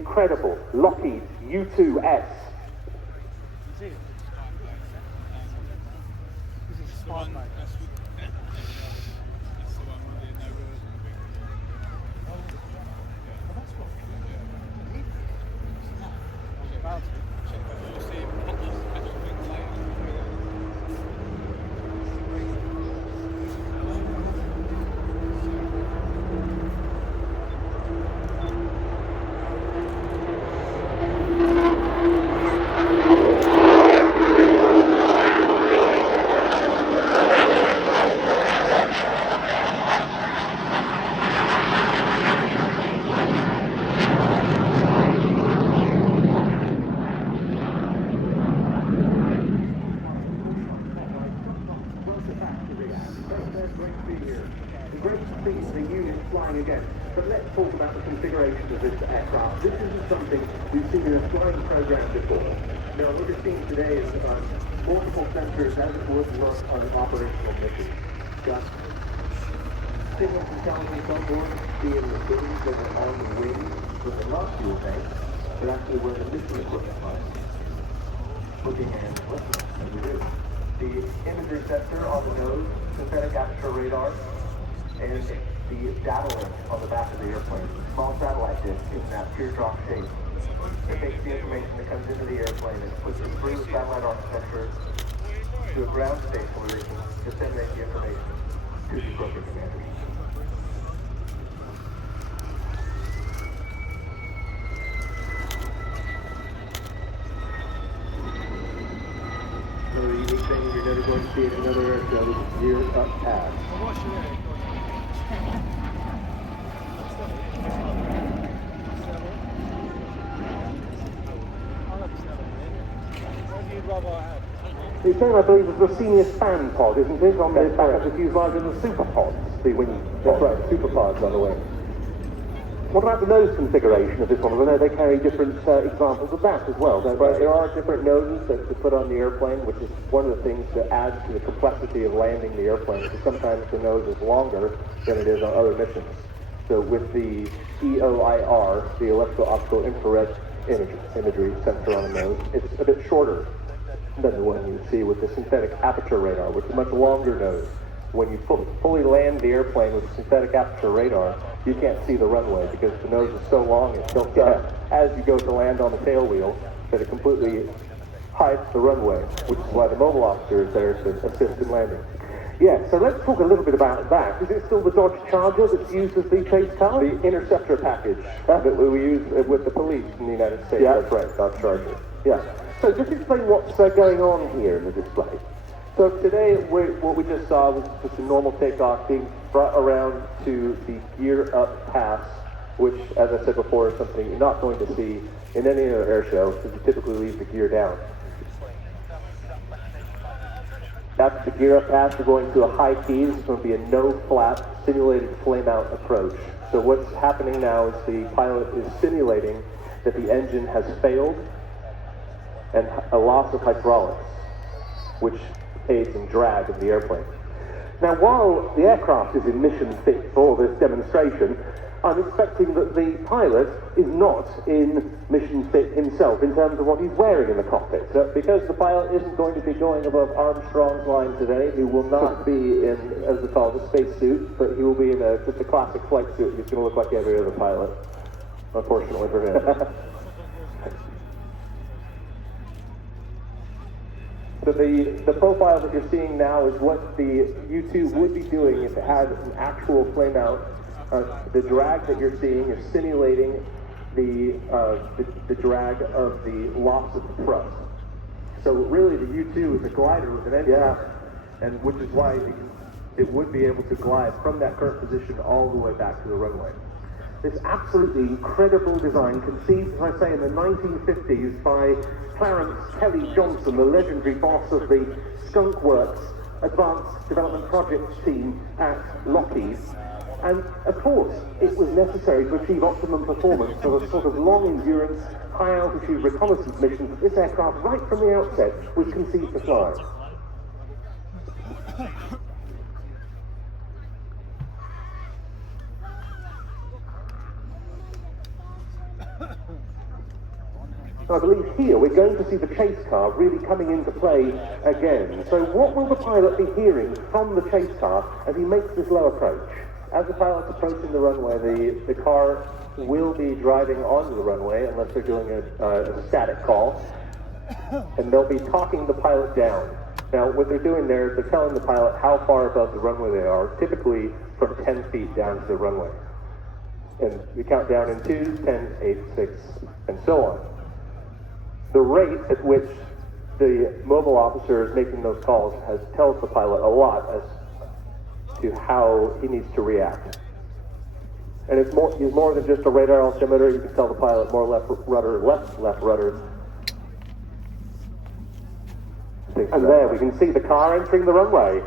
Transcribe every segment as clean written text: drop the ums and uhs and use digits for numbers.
incredible Lockheed U2S. Great to see the unit flying again. But let's talk about the configuration of this aircraft. This isn't something we've seen in a flying program before. Now, what we're seeing today is multiple sensors as it would work on an operational mission. Got signals intelligence on board, being the things that are on the wing with the lock fuel tank, but actually where the mission equipment lies. Looking and listening as we do. The imagery sensor on the nose, synthetic aperture radar, and the data link on the back of the airplane. Small satellite dish in that teardrop shape. It takes the information that comes into the airplane and puts it through satellite architecture to a ground station where they can disseminate the information to the appropriate commanders. So the unique thing you're never going to see in another air show is gear up pass. The same, I believe, is the senior span pod, isn't it? On the back of the fuselage and the super pods. That's right, super pods on the wing. What about the nose configuration of this one? I know they carry different examples of that as well, don't they? There are different noses that to put on the airplane, which is one of the things that adds to the complexity of landing the airplane, because sometimes the nose is longer than it is on other missions. So with the EOIR, the electro-optical infrared imagery sensor on the nose, it's a bit shorter than the one you see with the synthetic aperture radar, which is a much longer nose. When you fully land the airplane with synthetic aperture radar, you can't see the runway because the nose is so long it tilts up as you go to land on the tail wheel that it completely hides the runway, which is why the mobile officer is there to assist in landing. Yeah, so let's talk a little bit about that. Is it still the Dodge Charger that's used as the chase car? The interceptor package that we use with the police in the United States. Yeah. That's right, Dodge Charger. Yeah. So just explain what's going on here in the display. So today, what we just saw was just a normal takeoff being brought around to the gear up pass, which, as I said before, is something you're not going to see in any other air show, because you typically leave the gear down. After the gear up pass, we're going to a high key. This is going to be a no-flap simulated flame-out approach. So what's happening now is the pilot is simulating that the engine has failed and a loss of hydraulics, which aids in drag of the airplane. Now, while the aircraft is in mission fit for this demonstration, I'm expecting that the pilot is not in mission fit himself in terms of what he's wearing in the cockpit. So because the pilot isn't going to be going above Armstrong's line today, he will not be in, as we call it, a space suit, but he will be in just a classic flight suit. He's going to look like every other pilot, unfortunately for him. So the profile that you're seeing now is what the U2 would be doing if it had an actual flame out. The drag that you're seeing is simulating the drag of the loss of the thrust. So really the U2 is a glider with an engine, and which is why it would be able to glide from that current position all the way back to the runway. This absolutely incredible design, conceived, as I say, in the 1950s by Clarence Kelly Johnson, the legendary boss of the Skunk Works Advanced Development Projects team at Lockheed. And of course, it was necessary to achieve optimum performance for the sort of long-endurance, high-altitude reconnaissance missions that this aircraft, right from the outset, was conceived to fly. I believe here we're going to see the chase car really coming into play again. So what will the pilot be hearing from the chase car as he makes this low approach? As the pilot's approaching the runway, the car will be driving onto the runway unless they're doing a static call, and they'll be talking the pilot down. Now, what they're doing there is they're telling the pilot how far above the runway they are, typically from 10 feet down to the runway. And we count down in 2, 10, 8, 6, and so on. The rate at which the mobile officer is making those calls tells the pilot a lot as to how he needs to react. And he's more than just a radar altimeter. You can tell the pilot more left rudder, left rudder. And there we can see the car entering the runway.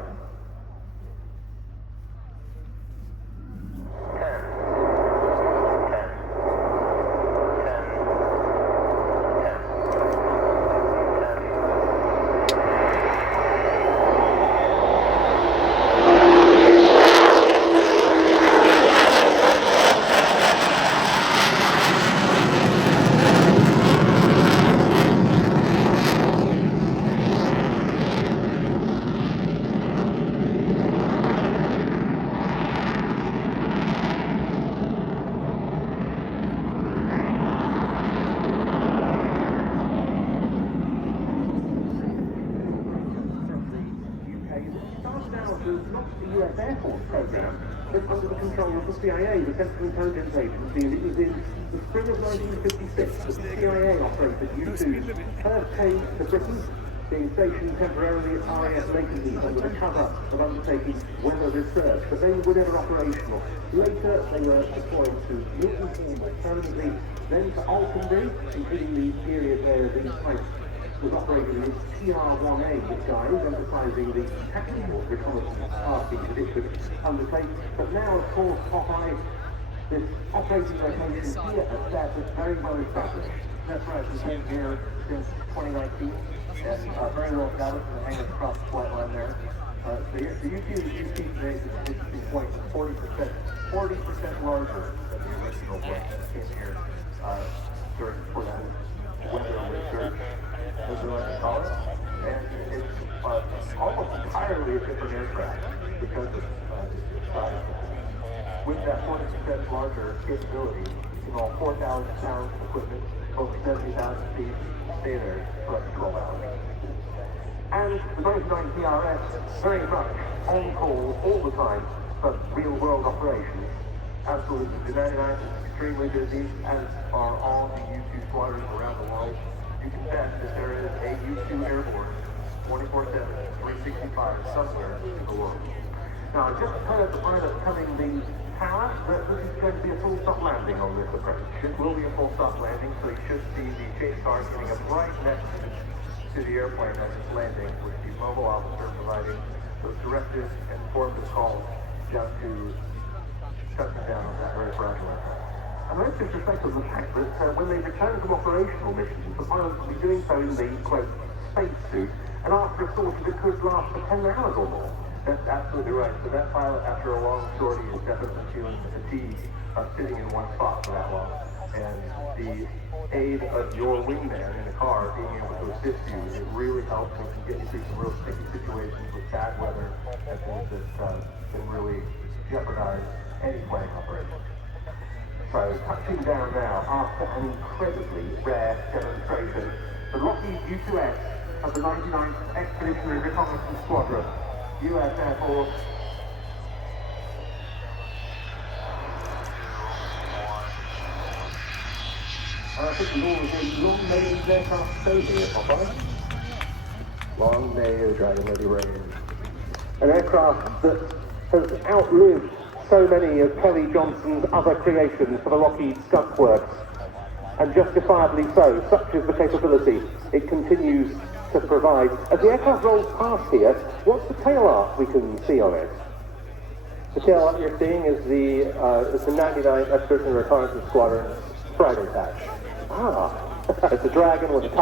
Not the US Air Force program, but under the control of the CIA, the Central Intelligence Agency, and it was in the spring of 1956 that the CIA operated U2 first came to Britain, being stationed temporarily at RIAT Lockheed under the cover of undertaking weather research, but they were never operational. Later, they were deployed to Milton Hall permanently, then to Alconbury, including the period where the type was operating in its TR-1A disguise, emphasising the technical reconnaissance tasking that it could undertake. But now, of course, Popeye, this operating location here at SET is very well established. That's right, we've been here since 2019, and very well established in the hanging across the flight line there. The U2 you see today is an interesting point, 40% larger than the original one that came here for that weather research, as we like to call it. And it's almost entirely a different aircraft because of its size. With that 40% larger capability, you can haul 4,000 pounds of equipment over 70,000 feet, stay there for up to 12 hours. And the 99 PRS very much on call all the time for real-world operations. Absolutely, the 99 is extremely busy, as are all the U2 squadrons around the world. You can bet that there is a U2 airborne 24/7, 365 somewhere in the world. Now, I just heard the pilot telling the tower that this is going to be a full stop landing on this approach. It will be a full stop landing, so you should see the chase car getting up right next to the airplane as it's landing, with the mobile officer providing those directives and informative calls just to shut them down on that very fragile aircraft. And most disrespectful of the fact that when they return from operational missions, the pilots will be doing so in the, quote, spacesuit, and after a sortie that could last for 10 hours or more. That's absolutely right. So that pilot, after a long sortie, is definitely feeling the fatigue of sitting in one spot for that long. And the aid of your wingman in the car being able to assist you, it really helps and can get you through some real sticky situations with bad weather and things that can really jeopardize any plane operation. So, touching down now, after an incredibly rare demonstration, the Lockheed U2 of the 99th Expeditionary Reconnaissance Squadron, US Air Force. I think we've all been long may these aircraft stay here, Popeye. Long may the Dragon Lady reign. An aircraft that has outlived so many of Kelly Johnson's other creations for the Lockheed Skunk Works, and justifiably so. Such is the capability it continues to provide. As the aircraft rolls past here, what's the tail arc we can see on it? The tail arc you're seeing is the 99th Expeditionary Reconnaissance Squadron's Friday patch. It's a Dragon with a top.